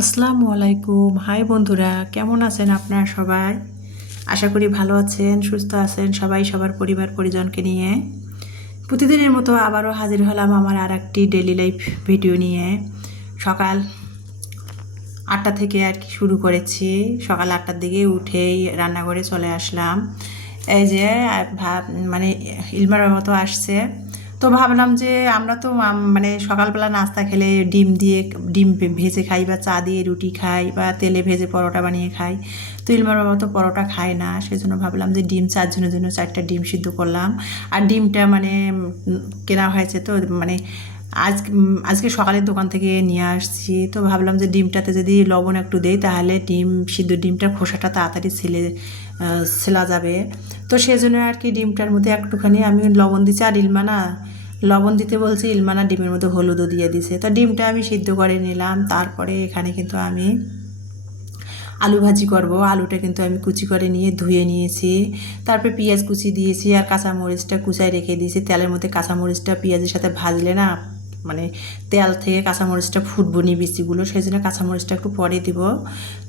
আসসালামু আলাইকুম। হাই বন্ধুরা, কেমন আছেন আপনারা সবাই? আশা করি ভালো আছেন, সুস্থ আছেন সবাই, সবার পরিবার পরিজনকে নিয়ে। প্রতিদিনের মতো আবারও হাজির হলাম আমার আর একটি ডেইলি লাইফ ভিডিও নিয়ে। সকাল 8টা থেকে আর কি শুরু করেছি। সকাল 8টার দিকে উঠেই রান্নাঘরে চলে আসলাম। এই যে ভাব মানে ইলমার মতো আসছে, তো ভাবলাম যে আমরা তো মানে সকালবেলা নাস্তা খেলে ডিম ভেজে খাই, বা চা দিয়ে রুটি খাই, বা তেলে ভেজে পরোটা বানিয়ে খাই। তো ইলমার বাবা তো পরোটা খায় না, সেজন্য ভাবলাম যে ডিম চারজনের জন্য 4টা ডিম সিদ্ধ করলাম। আর ডিমটা মানে কেনা হয়েছে, তো মানে আজকে সকালের দোকান থেকে নিয়ে আসছি। তো ভাবলাম যে ডিমটাতে যদি লবণ একটু দেই তাহলে ডিমটার খোসাটা তাড়াতাড়ি ছেলা যাবে। তো সেজন্য আর কি ডিমটার মধ্যে একটুখানি আমি লবণ দিচ্ছি। আর ইলমানা লবণ দিতে বলছি, ইলমানা ডিমের মধ্যে হলুদও দিয়ে দিছে। তো ডিমটা আমি সিদ্ধ করে নিলাম। তারপরে এখানে কিন্তু আমি আলু ভাজি করব। আলুটা কিন্তু আমি কুচি করে নিয়ে ধুয়ে নিয়েছি। তারপরে পেঁয়াজ কুচি দিয়েছি, আর কাঁচামরিচটা কুচায় রেখে দিয়েছি। তেলের মধ্যে কাঁচামরিচটা পেঁয়াজের সাথে ভাজলে না, মানে তেল থেকে কাঁচামরিচটা ফুটবো নি বিচিগুলো, সেই জন্য কাঁচামরিচটা একটু পরে দিব।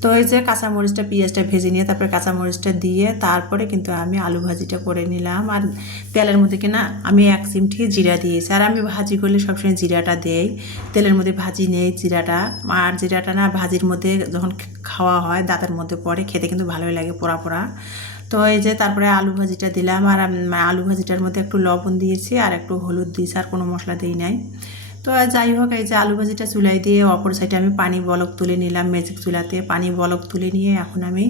তো এই যে কাঁচামরিচটা পেঁয়াজটা ভেজে নিয়ে তারপরে কাঁচামরিচটা দিয়ে তারপরে কিন্তু আমি আলু ভাজিটা করে নিলাম। আর তেলের মধ্যে কিনা আমি 1 চিমটি জিরা দিয়েছি। আর আমি ভাজি করলে সবসময় জিরাটা দেই, তেলের মধ্যে ভাজি নেই জিরাটা। আর জিরাটা না ভাজির মধ্যে যখন খাওয়া হয় দাঁতের মধ্যে পড়ে, খেতে কিন্তু ভালোই লাগে পোড়া পোড়া। তো এই যে তারপরে আলু ভাজিটা দিলাম। আর আলু ভাজিটার মধ্যে একটু লবণ দিয়েছি আর একটু হলুদ দিয়েছি, আর কোনো মশলা দিই নাই। তো যাই হোক, এই যে আলু ভাজিটা চুলায় দিয়ে অপর সাইডে আমি পানি বলক তুলে নিলাম। ম্যাজিক চুলাতে পানি বলক তুলে নিয়ে এখন আমি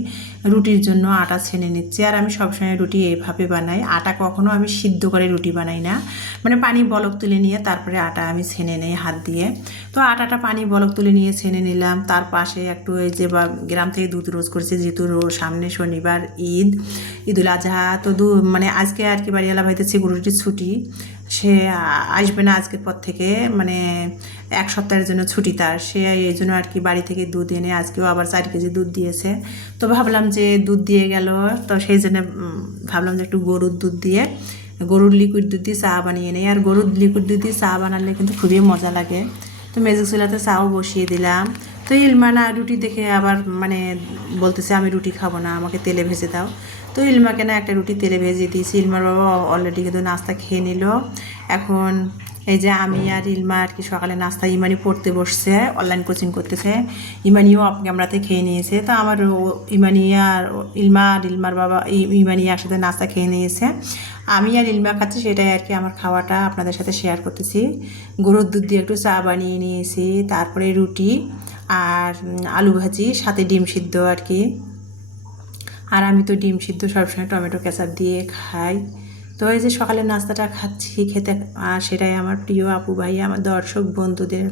রুটির জন্য আটা ছেনে নিচ্ছি। আর আমি সবসময় রুটি এইভাবে বানাই, আটা কখনো আমি সিদ্ধ করে রুটি বানাই না, মানে পানি বলক তুলে নিয়ে তারপরে আটা আমি ছেনে নেই হাত দিয়ে। তো আটাটা পানি বলক তুলে নিয়ে ছেনে নিলাম। তার পাশে একটু এই যে গ্রাম থেকে দুধ রোজ করেছে, যেহেতু সামনে শনিবার ঈদুল আজহা। তো মানে আজকে আর কি বাড়িওয়ালা ভাইতে সিকিউরিটির ছুটি, সে আসবে না আজকের পর থেকে, মানে 1 সপ্তাহের জন্য ছুটি তার। সে এই জন্য আর কি বাড়ি থেকে দুধ এনে আজকেও আবার 4 কেজি দুধ দিয়েছে। তো ভাবলাম যে দুধ দিয়ে গেল, তো সেই জন্য ভাবলাম যে একটু গরুর লিকুইড দুধ দিয়ে চা বানিয়ে নেই। আর গরুর লিকুইড দুধ দিয়ে চা বানালে কিন্তু খুবই মজা লাগে। তো ম্যাজিক চুলাতে চাও বসিয়ে দিলাম। তো ইলমানা রুটি দেখে আবার মানে বলতেছে আমি রুটি খাবো না, আমাকে তেলে ভেজে দাও। তো ইলমাকে না একটা রুটি তেলে ভেজে দিয়েছি। ইলমার বাবা অলরেডি কিন্তু নাস্তা খেয়ে নিল। এখন এই যে আমি আর ইলমা আর কি সকালে নাস্তা, ইমানি পড়তে বসছে, অনলাইন কোচিং করতেছে। ইমানিও অফ ক্যামেরাতে খেয়ে নিয়েছে। তো আমার ইমানি আর ইলমা আর ইলমার বাবা ইমানি একসাথে নাস্তা খেয়ে নিয়েছে। আমি আর ইলমা খাচ্ছি, সেটাই আর কি আমার খাওয়াটা আপনাদের সাথে শেয়ার করতেছি। গরুর দুধ দিয়ে একটু চা বানিয়ে নিয়েছি, তারপরে রুটি আর আলু ভাজি, সাথে ডিম সিদ্ধ আর কি। আর আমি তো ডিম সিদ্ধ সবসময় টমেটো কেচাপ দিয়ে খাই। তো এই যে সকালের নাস্তাটা খাচ্ছি খেতে, আর সেটাই আমার প্রিয় আপু ভাই, আমার দর্শক বন্ধুদের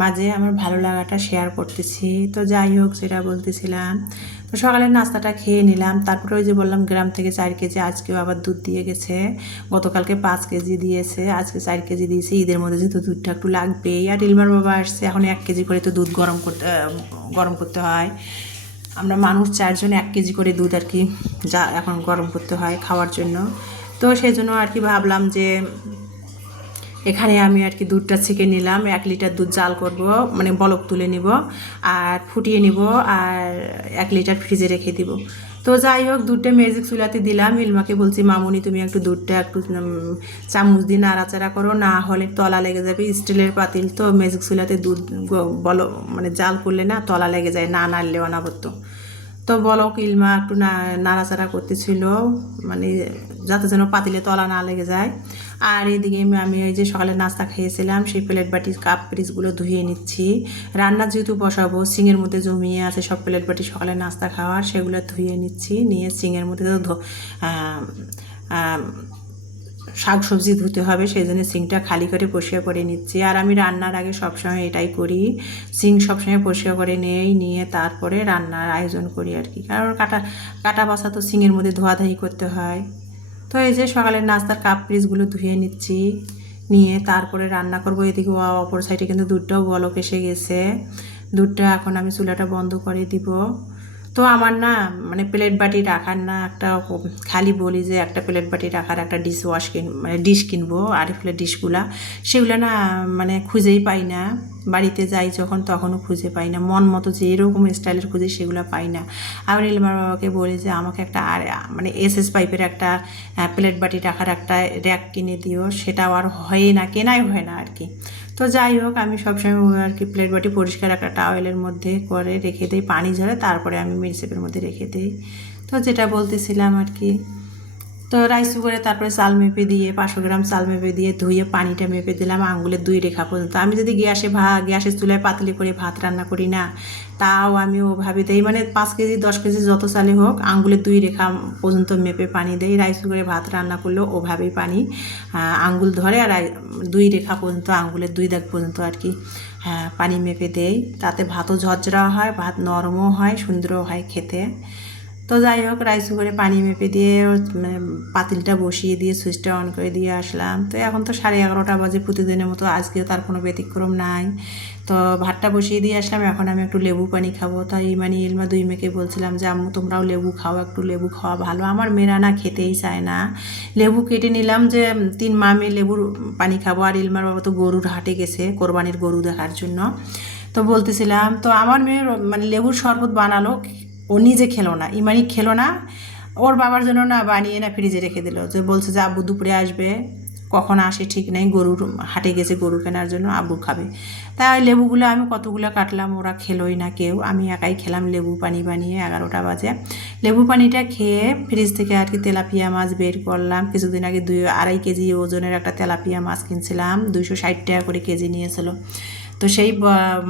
মাঝে আমার ভালো লাগাটা শেয়ার করতেছি। তো যাই হোক, সেটা বলতেছিলাম। তো সকালের নাস্তাটা খেয়ে নিলাম। তারপরে ওই যে বললাম গ্রাম থেকে 4 কেজি আজকেও আবার দুধ দিয়ে গেছে। গতকালকে 5 কেজি দিয়েছে, আজকে 4 কেজি দিয়েছে। ঈদের মধ্যে যেহেতু দুধটা একটু লাগবেই। আর ইলমার বাবা আসছে, এখন 1 কেজি করে তো দুধ গরম করতে হয়। আমরা মানুষ 4 জন 1 কেজি করে দুধ আর কি যা এখন গরম করতে হয় খাওয়ার জন্য। তো সেই জন্য আর কি ভাবলাম যে এখানে আমি আর কি দুধটা ছেঁকে নিলাম। 1 লিটার দুধ জাল করব, মানে বলক তুলে নিব আর ফুটিয়ে নিব, আর 1 লিটার ফ্রিজে রেখে দিব। তো যাই হোক, দুধটা ম্যাজিক চুলাতে দিলাম। ইলমাকে বলছি মামুনি তুমি একটু দুধটা একটু চামচ দিয়ে নাড়াচাড়া করো, না হলে তলা লেগে যাবে। স্টিলের পাতিল তো, ম্যাজিক চুলাতে দুধ মানে জাল করলে না তলা লেগে যায়, না নাড়লে অনাবত্য। তো বলক ইলমা একটু নাড়াচাড়া করতেছিল, মানে যাতে যেন পাতিলে তলা না লেগে যায়। আর এদিকে আমি ওই যে সকালে নাস্তা খেয়েছিলাম সেই প্লেট বাটি কাপ পিরিচগুলো ধুয়ে নিচ্ছি। রান্না যেহেতু বসাবো, সিঙের মধ্যে জমিয়ে আছে সব প্লেট বাটি সকালে নাস্তা খাওয়ার, সেগুলো ধুয়ে নিচ্ছি। নিয়ে সিঙের মধ্যে তো শাক সবজি ধুতে হবে, সেই জন্য সিংটা খালি করে পরিষ্কার করে নিচ্ছি। আর আমি রান্নার আগে সবসময় এটাই করি, সিং সবসময় পরিষ্কার করে নিয়ে তারপরে রান্নার আয়োজন করি আর কি। কারণ কাটা বাছা তো সিংয়ের মধ্যে ধোয়াধাই করতে হয়। তো এই যে সকালের নাস্তার কাপ পিরিচগুলো ধুয়ে নিচ্ছি, নিয়ে তারপরে রান্না করব। এদিকে অপর সাইডে কিন্তু দুধটাও বলক এসে গেছে। দুধটা এখন আমি চুলাটা বন্ধ করে দিব। তো আমার না মানে প্লেট বাটি রাখার না একটা খালি বলি যে একটা প্লেট বাটি রাখার একটা ডিশ ওয়াশ মানে ডিশ কিনবো আরিফুলের ডিশগুলা, সেগুলো না মানে খুঁজেই পাই না। বাড়িতে যাই যখন তখনও খুঁজে পাই না, মন মতো যে এরকম স্টাইলের খুঁজে সেগুলো পাই না। আবার ইলমার বাবাকে বলি যে আমাকে একটা আর মানে এসএস পাইপের একটা প্লেট বাটি রাখার একটা র্যাক কিনে দিও, সেটাও আর হয় না, কেনাই হয় না আর কি। তো যাই হোক, আমি সবসময় আর কি প্লেট বাটি পরিষ্কার একটা টাওয়েলের মধ্যে করে রেখে দিই, পানি ঝরে তারপরে আমি মিক্সিপের মধ্যে রেখে দিই। তো যেটা বলতেছিলাম আর কি, তো রাইস কুকারে তারপরে চাল মেপে দিয়ে 500 গ্রাম চাল মেপে দিয়ে ধুয়ে পানিটা মেপে দিলাম আঙ্গুলের 2 রেখা পর্যন্ত। আমি যদি গ্যাসের চুলায় পাতলি করে ভাত রান্না করি না, তাও আমি ওভাবে দিই, মানে 5 কেজি 10 কেজি যত চালে হোক আঙ্গুলের 2 রেখা পর্যন্ত মেপে পানি দেই। রাইস কুকারে ভাত রান্না করলেও ওভাবেই পানি আঙ্গুল ধরে, আর 2 রেখা পর্যন্ত আঙ্গুলের 2 দাগ পর্যন্ত আর কি পানি মেপে দেই। তাতে ভাতও ঝরঝরা হয়, ভাত নরমও হয়, সুন্দরও হয় খেতে। তো যাই হোক, রাইস কুকারে পানি মেপে দিয়ে পাতিলটা বসিয়ে দিয়ে সুইচটা অন করে দিয়ে আসলাম। তো এখন তো 11:30 বাজে, প্রতিদিনের মতো আজকেও তার কোনো ব্যতিক্রম নাই। তো ভাতটা বসিয়ে দিয়ে আসলাম, এখন আমি একটু লেবু পানি খাবো। তাই মানে ইলমা 2 মেয়েকে বলছিলাম যে আম্মু তোমরাও লেবু খাও, একটু লেবু খাওয়া ভালো। আমার মেয়েরা না খেতেই চায় না। লেবু কেটে নিলাম যে 3 মা মেয়ে লেবুর পানি খাবো, আর ইলমার বাবা তো গরুর হাটে গেছে কোরবানির গরু দেখার জন্য। তো বলতেছিলাম, তো আমার মেয়ের মানে লেবুর শরবত বানালো, ও নিজে খেলো না, ইমানি খেলো না, ওর বাবার জন্য না বানিয়ে না ফ্রিজে রেখে দিল, যে বলছে যে আব্বু দুপুরে আসবে, কখন আসে ঠিক নেই, গরুর হাটে গেছে গরু কেনার জন্য, আব্বু খাবে। তাই লেবুগুলো আমি কতগুলো কাটলাম, ওরা খেলোই না কেউ, আমি একাই খেলাম লেবু পানি বানিয়ে। 11টা বাজে লেবু পানিটা খেয়ে ফ্রিজ থেকে আর কি তেলাপিয়া মাছ বের করলাম। কিছুদিন আগে 2-2.5 কেজি ওজনের একটা তেলাপিয়া মাছ কিনছিলাম, 260 টাকা করে কেজি নিয়েছিল। তো সেই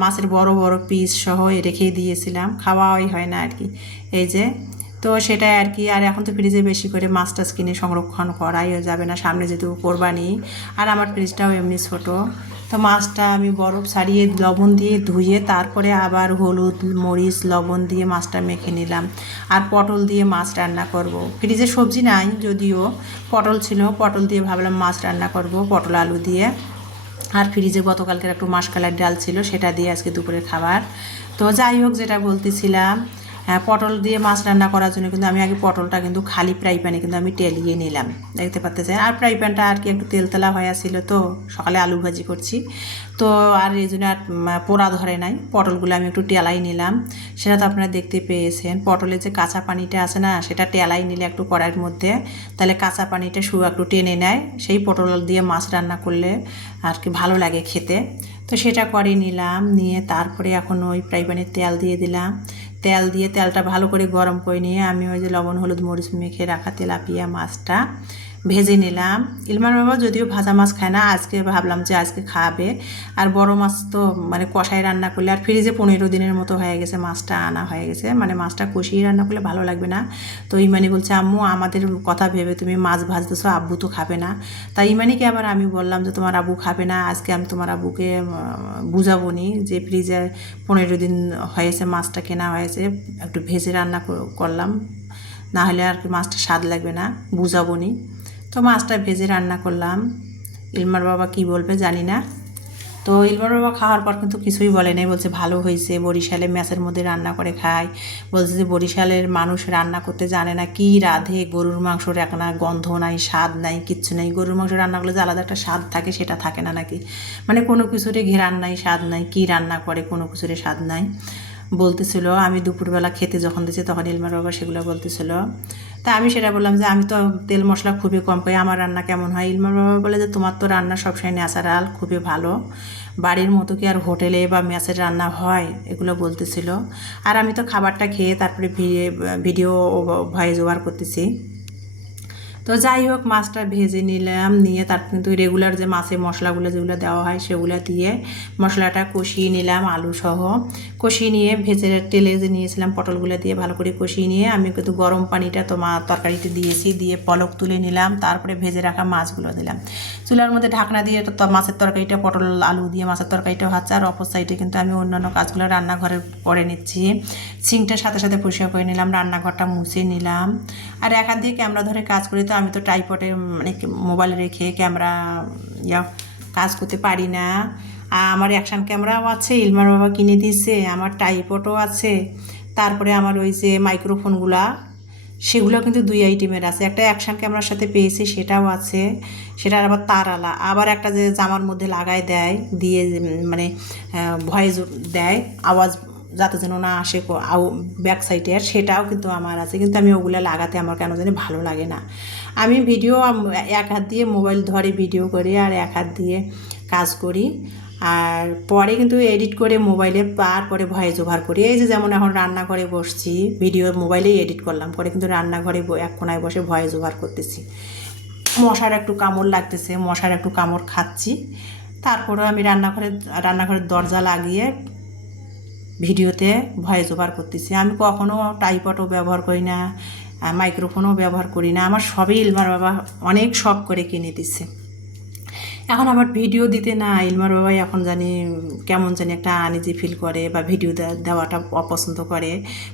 মাছের বড় বড় পিস সহ রেখেই দিয়েছিলাম, খাওয়াই হয় না আর কি, এই যে। তো সেটাই আর কি, আর এখন তো ফ্রিজে বেশি করে মাছ টাছ কিনে সংরক্ষণ করাই যাবে না, সামনে যেহেতু কোরবানি, আর আমার ফ্রিজটাও এমনি ছোট। তো মাছটা আমি বরফ ছাড়িয়ে লবণ দিয়ে ধুয়ে তারপরে আবার হলুদ মরিচ লবণ দিয়ে মাছটা মেখে নিলাম। আর পটল দিয়ে মাছ রান্না করব। ফ্রিজে সবজি নাই যদিও, পটল ছিল, পটল দিয়ে ভাবলাম মাছ রান্না করব, পটল আলু দিয়ে। আর ফ্রিজে গতকালকের একটু মাসকালের ডাল ছিল, সেটা দিয়ে আজকে দুপুরের খাবার। তো যাই হোক, যেটা বলতেছিলাম, পটল দিয়ে মাছ রান্না করার জন্য কিন্তু আমি আগে পটলটা কিন্তু খালি ফ্রাই প্যানে কিন্তু আমি টেলিয়ে নিলাম, দেখতে পাচ্ছেন। আর ফ্রাই প্যানটা আর কি একটু তেলতেলা হয়ে ছিল, তো সকালে আলু ভাজি করছি তো, আর এই জন্য আর পোড়া ধরে নাই, পটলগুলো আমি একটু টেলাই নিলাম। সেটা তো আপনারা দেখতে পেয়েছেন, পটলের যে কাঁচা পানিটা আছে না, সেটা টেলাই নিলে একটু কড়াইয়ের মধ্যে, তাহলে কাঁচা পানিটা একটু টেনে নেয়, সেই পটল দিয়ে মাছ রান্না করলে আর কি ভালো লাগে খেতে। তো সেটা করে নিলাম, নিয়ে তারপরে এখন ওই ফ্রাই প্যানে তেল দিয়ে দিলাম। তেল দিয়ে তেলটা ভালো করে গরম করে নিয়ে আমি ওই যে লবণ হলুদ মরিচ মেখে রাখা তেলাপিয়া মাছটা ভেজে নিলাম। ইলমার বাবা যদিও ভাজা মাছ খায় না, আজকে ভাবলাম যে আজকে খাবে। আর বড় মাছ তো মানে কষাই রান্না করলে, আর ফ্রিজে 15 দিনের মতো হয়ে গেছে মাছটা আনা হয়ে গেছে, মানে মাছটা কষিয়ে রান্না করলে ভালো লাগবে না। তো ইমানি বলছে আম্মু আমাদের কথা ভেবে তুমি মাছ ভাজতেছো, আব্বু তো খাবে না। তাই ইমানিকে আবার আমি বললাম যে তোমার আব্বু খাবে না, আজকে আমি তোমার আব্বুকে বুঝাবো নি যে ফ্রিজে 15 দিন হয়েছে মাছটা কেনা হয়েছে, একটু ভেজে রান্না করলাম, না হলে আর কি মাছটা স্বাদ লাগবে না, বুঝাবো নি। তো মাছটা ভেজে রান্না করলাম। ইলমার বাবা কি বলবে জানি না। তো ইলমার বাবা খাওয়ার পর কিন্তু কিছুই বলে নাই, বলছে ভালো হয়েছে, বরিশালে ম্যাচের মধ্যে রান্না করে খায়। বলছে যে বরিশালের মানুষ রান্না করতে জানে না, কি রাধে, গরুর মাংসর একটা গন্ধ নাই, স্বাদ নাই, কিচ্ছু নেই। গরুর মাংস রান্না করলে যে আলাদা একটা স্বাদ থাকে, সেটা থাকে না নাকি, মানে কোনো কিছুরে ঘেরান নাই, স্বাদ নাই, কি রান্না করে কোনো কিছুরে স্বাদ নাই বলতেছিল। আমি দুপুরবেলা খেতে যখন দিয়েছি তখন ইলমার বাবা সেগুলো বলতেছিল। তা আমি সেটা বললাম যে আমি তো তেল মশলা খুবই কম পাই, আমার রান্না কেমন হয়। ইলমার বাবা বলে যে তোমার তো রান্না সবসময় ন্যাচারাল, খুবই ভালো, বাড়ির মতো কি আর হোটেলে বা মেসের রান্না হয়, এগুলো বলতেছিল। আর আমি তো খাবারটা খেয়ে তারপরে ভিডিও ভয়েস ওভার করতেছি। তো যাই হোক, মাছটা ভেজে নিলাম, নিয়ে তারপর কিন্তু রেগুলার যে মাছে মশলাগুলো যেগুলো দেওয়া হয় সেগুলো দিয়ে মশলাটা কষিয়ে নিলাম, আলু সহ কষিয়ে নিয়ে ভেজে তেলে যে নিয়েছিলাম পটলগুলো দিয়ে ভালো করে কষিয়ে নিয়ে আমি কিন্তু গরম পানিটা তরকারিতে দিয়েছি, দিয়ে পলক তুলে নিলাম, তারপরে ভেজে রাখা মাছগুলো দিলাম চুলার মধ্যে ঢাকনা দিয়ে। মাছের তরকারিটা পটল আলু দিয়ে মাছের তরকারিটা হচ্ছে, আর অপর সাইডে কিন্তু আমি অন্যান্য কাজগুলো রান্নাঘরে করে নিচ্ছি। সিঙ্কটার সাথে সাথে পরিষ্কার করে নিলাম, রান্নাঘরটা মুছে নিলাম। আর এখান দিয়ে ক্যামেরা ধরে কাজ করি, তো আমি তো ট্রাইপডে মানে মোবাইল রেখে ক্যামেরা কাজ করতে পারি না। আমার অ্যাকশান ক্যামেরাও আছে, ইলমার বাবা কিনে দিয়েছে, আমার ট্রাইপডও আছে। তারপরে আমার ওই যে মাইক্রোফোনগুলা সেগুলো কিন্তু 2 আইটেমের আছে, একটা অ্যাকশন ক্যামেরার সাথে পেয়েছি সেটাও আছে, সেটার আবার তারালা, আবার একটা যে জামার মধ্যে লাগায় দেয় দিয়ে মানে ভয়েস দেয় আওয়াজ যাতে যেন না আসে ব্যাক সাইডের, সেটাও কিন্তু আমার আছে, কিন্তু আমি ওগুলো লাগাতে আমার কেন জানি ভালো লাগে না। আমি ভিডিও এক হাত দিয়ে মোবাইল ধরে ভিডিও করি আর এক হাত দিয়ে কাজ করি, আর পরে কিন্তু এডিট করে মোবাইলে তারপরে ভয়েস ওভার করি। এই যে যেমন এখন রান্নাঘরে বসছি, ভিডিও মোবাইলেই এডিট করলাম, পরে কিন্তু রান্নাঘরে এক কোনায় বসে ভয়েস ওভার করতেছি। মশার একটু কামড় লাগতেছে, মশার একটু কামড় খাচ্ছি, তারপরেও আমি রান্নাঘরের দরজা লাগিয়ে ভিডিওতে ভয়েস ওভার করতেছি। আমি কখনও ট্রাইপডও ব্যবহার করি না, মাইক্রোফোনও ব্যবহার করি না, আমার সবই ইলমার বাবা অনেক শখ করে কিনে দিচ্ছে। এখন আবার ভিডিও দিতে না ইলমার বাবাই এখন জানি কেমন জানি একটা আনইজি ফিল করে বা ভিডিও দেওয়াটা অপছন্দ করে।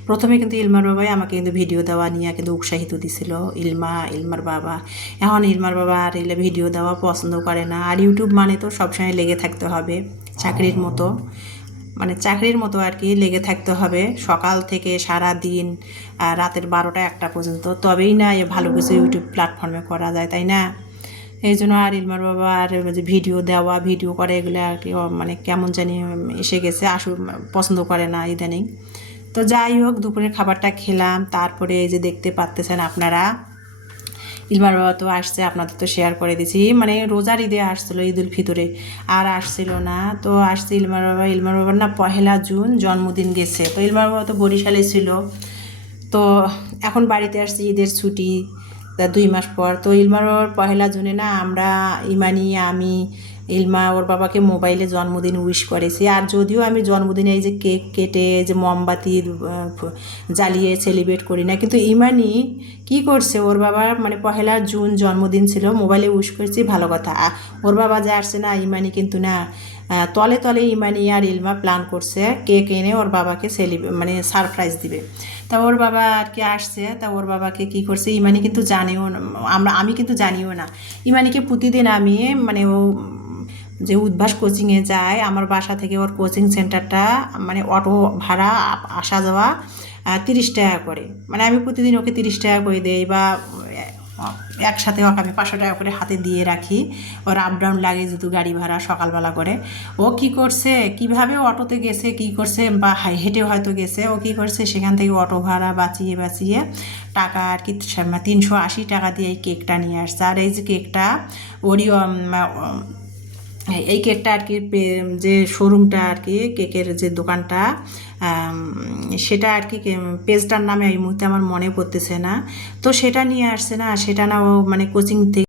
প্রথমে কিন্তু ইলমার বাবাই আমাকে কিন্তু ভিডিও দেওয়া নিয়ে কিন্তু উৎসাহিত দিছিল, ইলমার বাবা। এখন ইলমার বাবা আর ভিডিও দেওয়া পছন্দ করে না, আর ইউটিউব মানে তো সবসময় লেগে থাকতে হবে, চাকরির মতো, মানে চাকরির মতো আর কি লেগে থাকতে হবে সকাল থেকে সারা দিন রাতের 12টা 1টা পর্যন্ত, তবেই না ভালো কিছু ইউটিউব প্ল্যাটফর্মে করা যায়, তাই না? এই জন্য আর ইলমার বাবা আর যে ভিডিও দেওয়া ভিডিও করে এগুলো আর কি মানে কেমন জানি এসে গেছে, পছন্দ করে না ইদানিং। তো যাই হোক, দুপুরের খাবারটা খেলাম, তারপরে এই যে দেখতে পাচ্ছেন আপনারা ইলমার বাবা তো আসছে, আপনাদের তো শেয়ার করে দিছি, মানে রোজার ঈদে আসছিলো, ঈদ উল ফিতরে আর আসছিল না, তো আসছে ইলমার বাবার না 1 জুন জন্মদিন গেছে, তো ইলমার বাবা তো বরিশালে ছিল, তো এখন বাড়িতে আসছি ঈদের ছুটি 2 মাস পর। তো ইলমার বাবার 1 জুনে না আমরা ইমানি আমি ইলমা ওর বাবাকে মোবাইলে জন্মদিন উইশ করেছি, আর যদিও আমি জন্মদিনে এই যে কেক কেটে যে মোমবাতি জ্বালিয়ে সেলিব্রেট করি না, কিন্তু ইমানি কি করছে, ওর বাবার মানে 1 জুন জন্মদিন ছিল, মোবাইলে উইশ করেছি ভালো কথা, ওর বাবা যে আসছে না ইমানি কিন্তু না তলে তলে ইমানি আর ইলমা প্ল্যান করছে কেক এনে ওর বাবাকে মানে সারপ্রাইজ দিবে। তা ওর বাবা আর কি আসছে, তা ওর বাবাকে কি করছে ইমানি কিন্তু জানিও না, আমি কিন্তু জানিও না। ইমানিকে প্রতিদিন আমি মানে ও যে উদ্ভাস কোচিংয়ে যায়, আমার বাসা থেকে ওর কোচিং সেন্টারটা মানে অটো ভাড়া আসা যাওয়া 30 টাকা করে, মানে আমি প্রতিদিন ওকে 30 টাকা করে দেই, বা একসাথে ওকে আমি 500 টাকা করে হাতে দিয়ে রাখি, ওর আপ ডাউন লাগে যেহেতু গাড়ি ভাড়া সকালবেলা করে। ও কি করছে, কিভাবে অটোতে গেছে, কি করছে, বা হেঁটে হয়তো গেছে, ও কি করছে সেখান থেকে অটো ভাড়া বাঁচিয়ে টাকা আর কি 380 টাকা দিয়ে এই কেকটা নিয়ে আসছে। আর এই যে কেকটা ওরিও এই কেকটা আর কি যে শোরুমটা আর কি কেকের যে দোকানটা সেটা আর কি পেজটার নামে এই মুহূর্তে আমার মনে পড়তেছে না, তো সেটা নিয়ে আসছে না, সেটা না ও মানে কোচিং থেকে